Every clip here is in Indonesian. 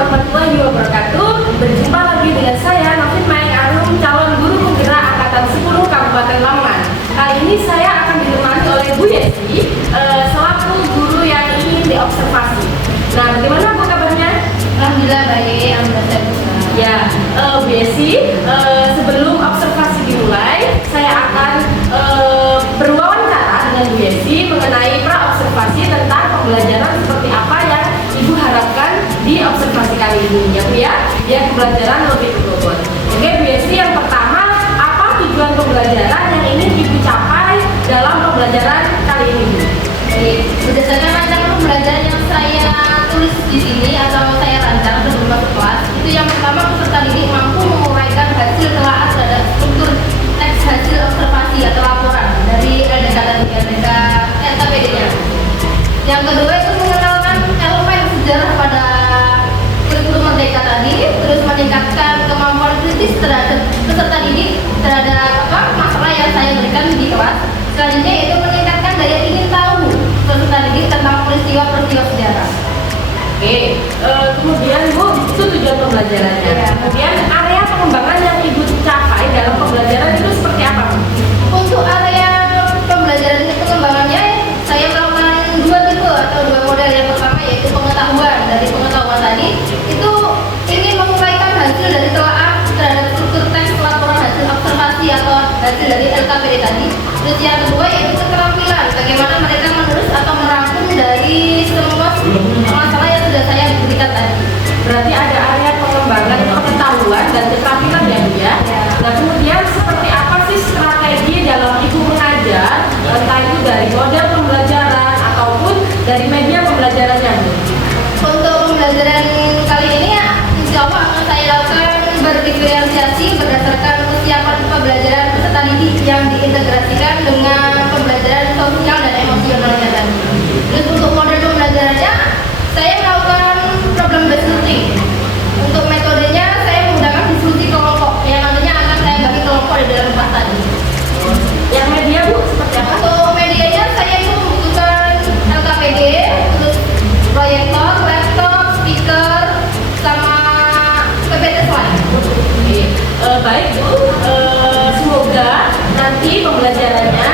warahmatullahi wabarakatuh. Berjumpa lagi dengan saya Novin Maik Arum, calon guru penggerak angkatan 10 Kabupaten Lamongan. Kali ini saya akan ditemani oleh Bu Yesi selaku guru yang ingin diobservasi. Nah, bagaimana Bu kabarnya? Alhamdulillah baik, alhamdulillah. Ya, Bu Yesi, sebelum observasi dimulai, saya akan berwawancara dengan Bu Yesi mengenai pra-observasi tentang pembelajaran seperti apa yang Ibu harapkan di observasi kali ini, ya Bu ya, biar pembelajaran lebih berbobot. Oke Bu Yesi, yang pertama, apa tujuan pembelajaran yang ingin Ibu capai dalam pembelajaran kali ini? Baik, berdasarkan rancangan pembelajaran yang saya tulis di sini atau saya rancang sebelum masuk kelas, itu yang pertama peserta didik mampu menguraikan hasil telaah terhadap struktur teks hasil observasi atau laporan dari LDK dan LKPD-nya. Yang kedua itu mengenalkan elemen sejarah pada kurikulum merdeka tadi, terus meningkatkan kemampuan kritis terhadap peserta didik terhadap masalah yang saya berikan di kelas. Selanjutnya yaitu meningkatkan daya ingin tahu peserta didik tentang peristiwa-peristiwa sejarah. Oke, kemudian Bu, itu tujuan pembelajarannya. Ya. Kemudian area pengembangan yang Ibu capai dalam pembelajaran itu seperti apa Bu? Untuk area pembelajaran pengembangannya, saya melakukan dua tipe atau dua model. Yang pertama yaitu pengetahuan. Dari pengetahuan tadi, itu ingin menguraikan hasil dari telaah terhadap struktur teks laporan hasil observasi atau hasil dari LKPD tadi. Terus yang kedua yaitu keterampilan, bagaimana mereka menulis atau merangkum dari semua masalah yang sudah saya berikan tadi. Berarti ada area pengembangan pengetahuan dan keterampilan ya Bu ya? Ya. Nah kemudian seperti apa sih strategi dalam Ibu mengajar, entah itu dari model pembelajaran ataupun dari media pembelajarannya Bu? Untuk pembelajaran kali ini ya, insya Allah akan saya lakukan berdiferensiasi berdasarkan kesiapan pembelajaran peserta didik yang diintegrasikan dengan pembelajaran sosial dan emosionalnya tadi. Terus untuk model pembelajarannya, saya melakukan problem based learning. Untuk metodenya, saya menggunakan diskusi kelompok yang nantinya akan saya bagi kelompok di dalam kelas tadi. Yang media Bu seperti apa? Untuk medianya, saya itu membutuhkan LKPD, terus proyektor, laptop, speaker, sama PPT slide. Oke, baik Bu, semoga nanti pembelajarannya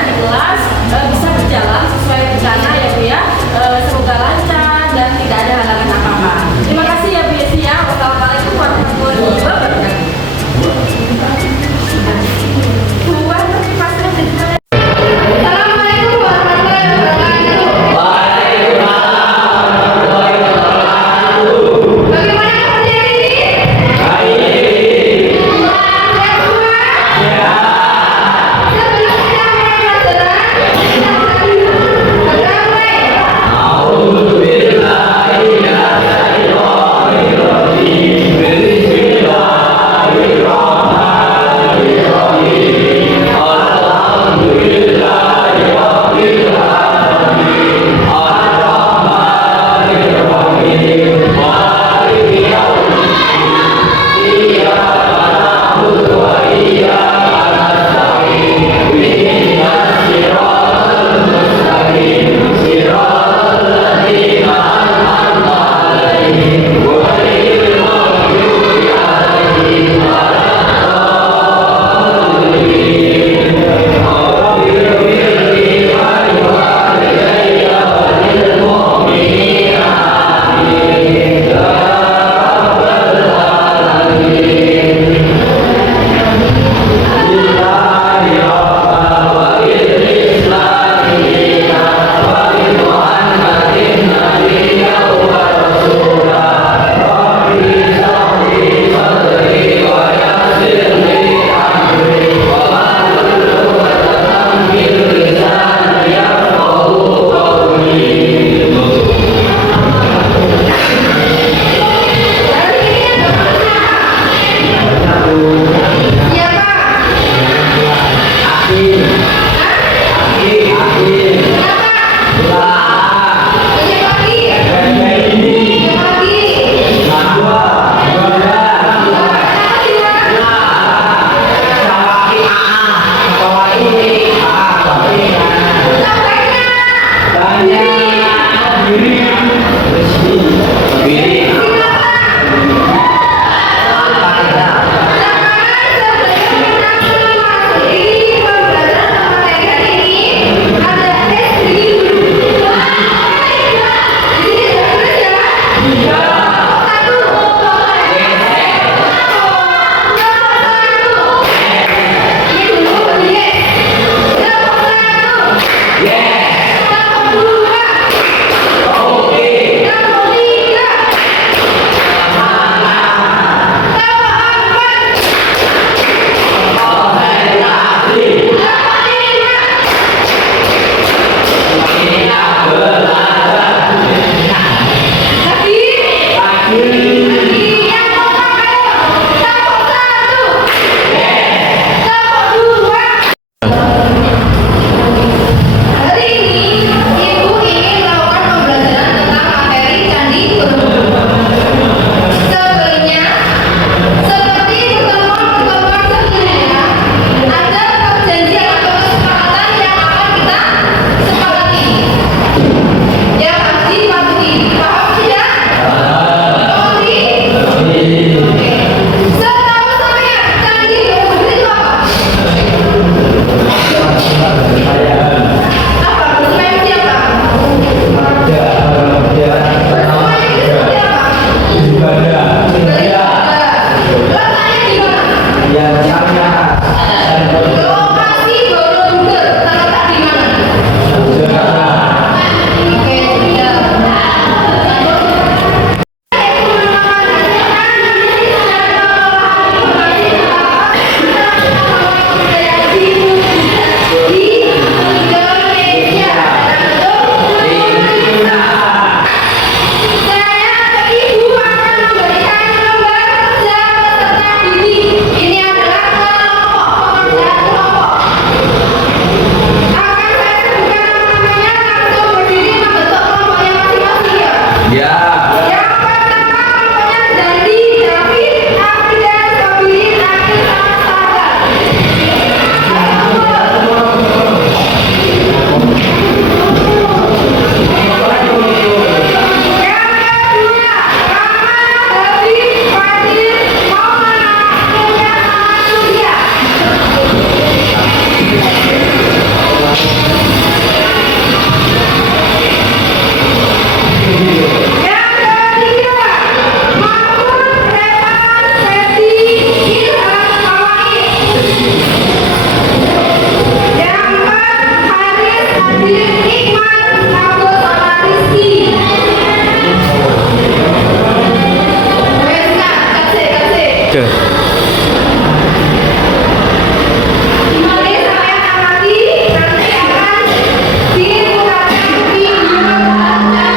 Ikman, Margo sama Rizky. Wes Kak, kasih. Oke. Mari saya amati nanti akan dikurangkan video dan saya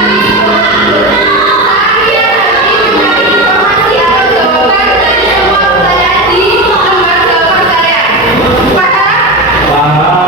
nanti mencari informasi atau jawaban dari semua pertanyaan di lembar jawaban saya. Paham?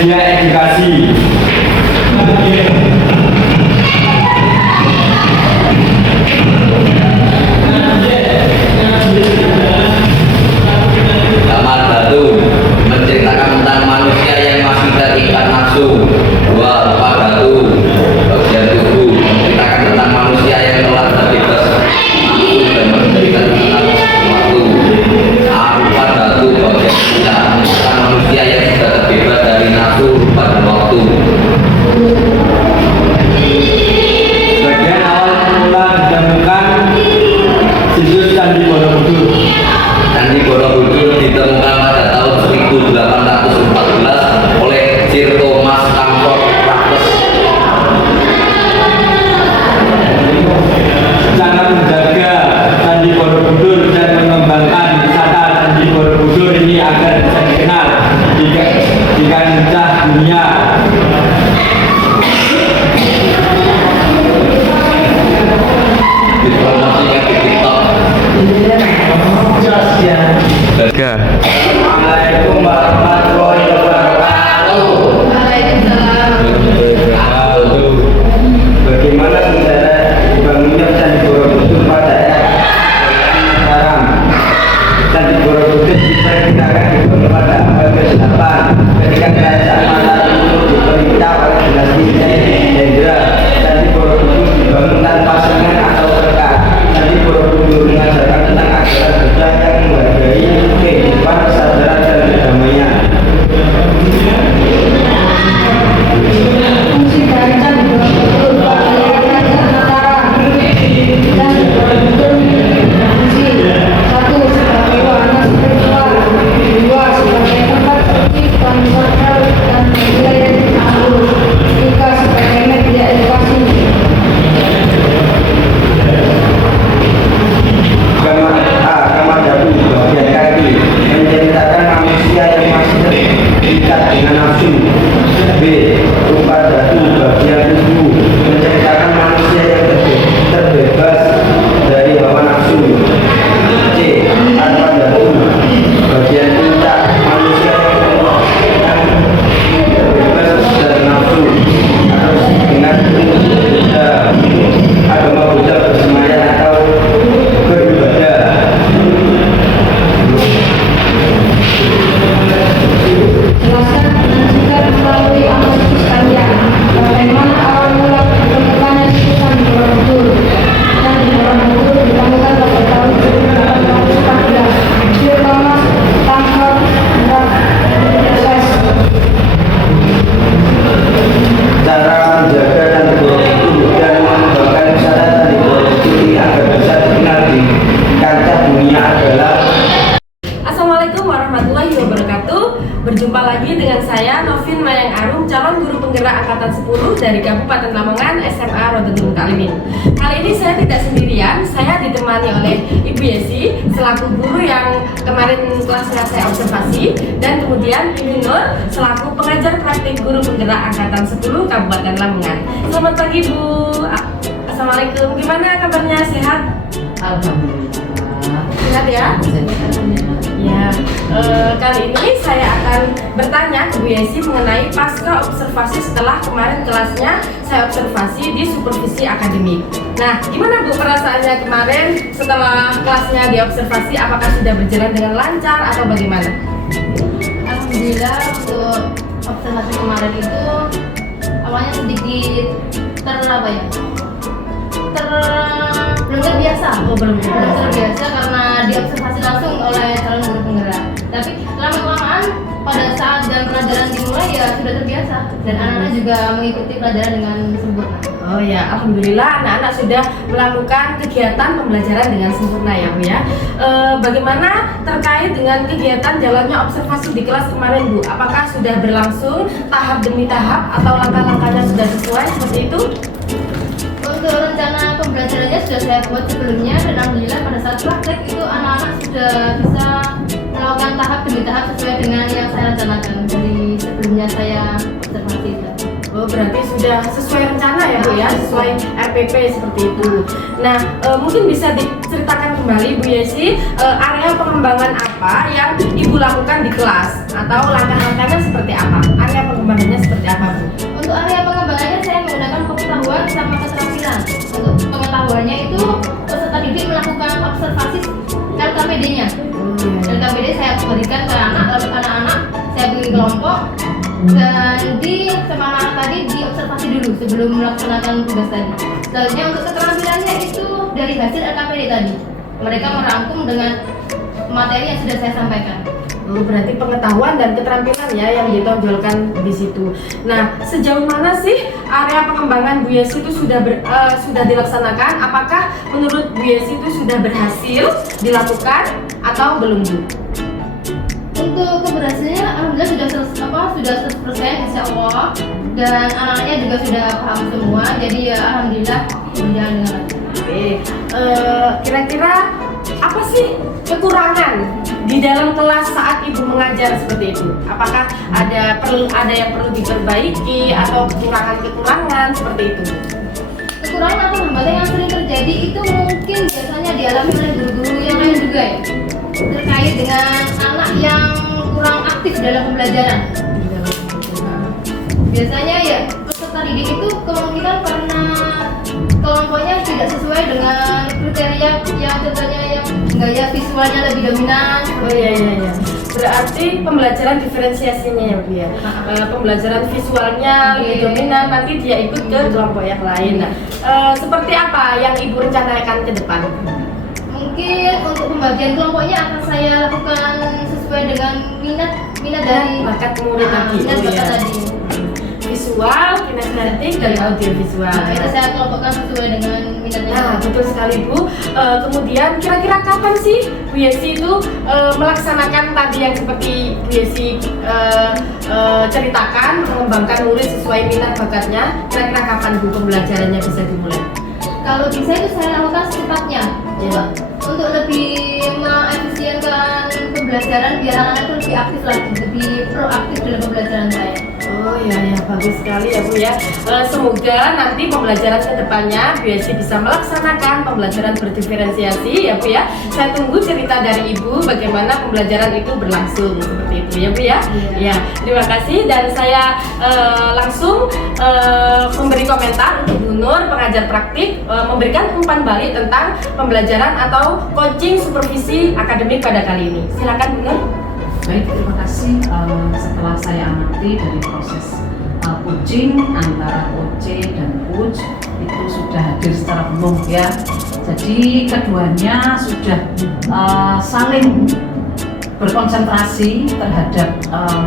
media edukasi. Kabupaten Lamongan SMA Rododengung Kalimin. Kali ini saya tidak sendirian, saya ditemani oleh Ibu Yesi selaku guru yang kemarin kelasnya saya observasi, dan kemudian Ibu Nur selaku pengajar praktik guru penggerak angkatan 10 Kabupaten Lamongan. Selamat pagi Bu. Assalamualaikum. Gimana kabarnya? Sehat? Alhamdulillah. Sehat ya? Ya, kali ini saya akan bertanya ke Bu Yesi mengenai pasca observasi setelah kemarin kelasnya saya observasi di supervisi akademik. Nah, gimana Bu perasaannya kemarin setelah kelasnya diobservasi? Apakah sudah berjalan dengan lancar atau bagaimana? Alhamdulillah untuk observasi kemarin itu awalnya sedikit belum terbiasa. Belum terbiasa karena diobservasi langsung oleh calon guru penggerak. Tapi lama-kelamaan pada saat jam pelajaran dimulai ya sudah terbiasa, dan anak-anak juga mengikuti pelajaran dengan sempurna. Oh ya, alhamdulillah anak-anak sudah melakukan kegiatan pembelajaran dengan sempurna ya Bu ya. Bagaimana terkait dengan kegiatan jalannya observasi di kelas kemarin Bu? Apakah sudah berlangsung tahap demi tahap atau langkah-langkahnya sudah sesuai seperti itu? Untuk rencana pembelajarannya sudah saya buat sebelumnya, dan alhamdulillah pada saat praktek itu anak-anak sudah bisa melakukan tahap demi tahap sesuai dengan yang saya rencanakan dari sebelumnya saya observasi. Oh, berarti sudah sesuai rencana ya Bu ya, sesuai RPP seperti itu. Nah, mungkin bisa diceritakan kembali Bu Yesi, area pengembangan apa yang Ibu lakukan di kelas atau langkah-langkahnya seperti apa? Area pengembangannya seperti apa Bu? Untuk area pengembangannya saya menggunakan pengetahuan sama keterampilan. Untuk pengetahuannya itu peserta didik melakukan observasi LKPD-nya. LKPD saya berikan ke anak-anak, saya beri kelompok, dan sama anak tadi diobservasi dulu sebelum melaksanakan tugas tadi. Selanjutnya untuk keterampilannya itu dari hasil LKPD tadi, mereka merangkum dengan materi yang sudah saya sampaikan. Oh, berarti pengetahuan dan keterampilan ya yang ditonjolkan di situ. Nah, sejauh mana sih area pengembangan Bu Yesi itu sudah dilaksanakan? Apakah menurut Bu Yesi itu sudah berhasil dilakukan atau belum Bu? Untuk keberhasilannya alhamdulillah sudah 100% insya Allah, dan anak-anaknya juga sudah paham semua, jadi ya alhamdulillah berjalan dengan lancar. Oke, kira-kira apa sih kekurangan di dalam kelas saat Ibu mengajar seperti itu? Apakah ada yang perlu diperbaiki atau kekurangan seperti itu? Kekurangan atau hambatan yang sering terjadi itu mungkin biasanya dialami oleh guru-guru yang lain juga ya, terkait dengan anak yang kurang aktif dalam pembelajaran. Biasanya ya peserta didik itu kemungkinan karena kelompoknya tidak sesuai dengan kriteria yang contohnya yang gaya visualnya lebih dominan. Oh iya. Berarti pembelajaran diferensiasinya ya Bu ya. Pembelajaran visualnya lebih dominan, nanti dia ikut ke kelompok yang lain. Nah, seperti apa yang Ibu rencanakan ke depan? Mungkin untuk pembagian kelompoknya akan saya lakukan sesuai dengan minat dari bakat murid tadi. tadi. Visual, kinestetik, dan audiovisual. Nah, itu saya kelompokkan sesuai dengan minatnya. Nah, betul sekali Bu. Kemudian kira-kira kapan sih Bu Yesi itu melaksanakan tadi yang seperti Bu Yesi ceritakan, mengembangkan murid sesuai minat bakatnya? Kira-kira kapan Bu pembelajarannya bisa dimulai? Kalau bisa itu saya lakukan secepatnya. Untuk lebih mengefisienkan pembelajaran biar anak-anak itu lebih aktif lagi, lebih proaktif dalam pembelajaran saya. Oh iya, bagus sekali ya Bu ya. Semoga nanti pembelajaran ke depannya Bu Yesi bisa melaksanakan pembelajaran berdiferensiasi ya Bu ya. Saya tunggu cerita dari Ibu bagaimana pembelajaran itu berlangsung seperti itu ya Bu ya. Ya, terima kasih, dan saya langsung memberi komentar untuk Bu Nur, pengajar praktik, memberikan umpan balik tentang pembelajaran atau coaching supervisi akademik pada kali ini. Silakan Bu Nur. Baik, terima kasih. Setelah saya amati dari proses coaching antara OC dan coach itu sudah hadir secara penuh ya. Jadi keduanya sudah saling berkonsentrasi terhadap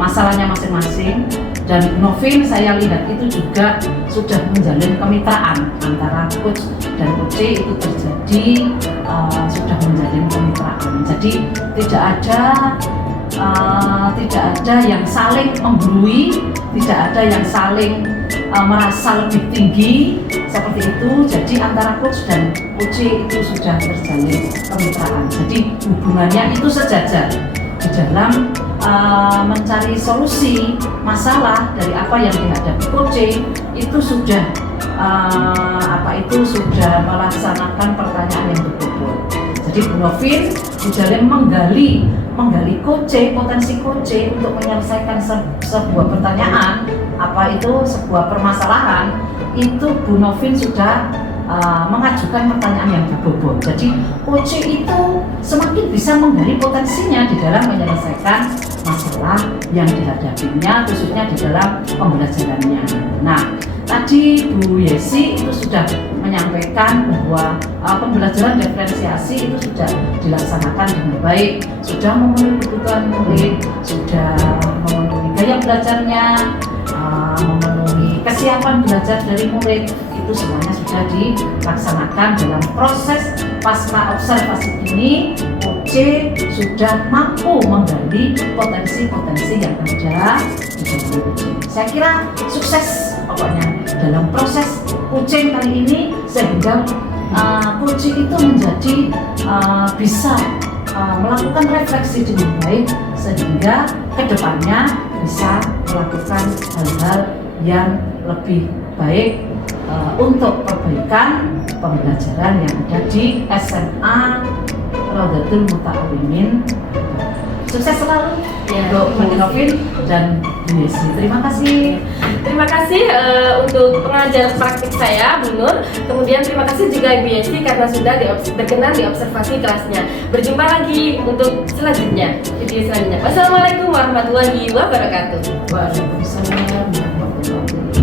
masalahnya masing-masing, dan Novin saya lihat itu juga sudah menjalin kemitraan antara coach dan OC, itu terjadi sudah menjalin kemitraan. Jadi tidak ada yang saling menggurui, tidak ada yang saling merasa lebih tinggi seperti itu. Jadi antara coach dan OC itu sudah terjalin kemitraan. Jadi hubungannya itu sejajar di dalam mencari solusi masalah dari apa yang dihadapi coach itu sudah sudah melaksanakan pertanyaan yang betul. Jadi Bu Novin di dalam menggali potensi coach untuk menyelesaikan sebuah pertanyaan, sebuah permasalahan, itu Bu Novin sudah mengajukan pertanyaan yang berbobot. Jadi coach itu semakin bisa menggali potensinya di dalam menyelesaikan masalah yang dihadapinya, khususnya di dalam pembelajarannya. Nah, tadi Bu Yesi itu sudah menyampaikan bahwa pembelajaran diferensiasi itu sudah dilaksanakan dengan baik, sudah memenuhi kebutuhan murid, sudah memenuhi gaya belajarnya, memenuhi kesiapan belajar dari murid, itu semuanya sudah dilaksanakan. Dalam proses pasca observasi ini, OC sudah mampu menggali potensi-potensi yang ada di dalam coaching. Saya kira sukses pokoknya dalam proses coaching kali ini, sehingga coaching itu menjadi bisa melakukan refleksi dengan baik, sehingga kedepannya bisa melakukan hal-hal yang lebih baik untuk perbaikan pembelajaran yang ada di SMA Raudatul Muta'alimin. Sukses selalu untuk Bu Novin dan Bu Yesi. Terima kasih. Terima kasih untuk pengajar praktik saya, Bu Nur. Kemudian terima kasih juga Ibu Yesi karena sudah berkenan di observasi kelasnya. Berjumpa lagi untuk selanjutnya, video selanjutnya. Wassalamualaikum warahmatullahi wabarakatuh. Waalaikumsalam warahmatullahi wabarakatuh.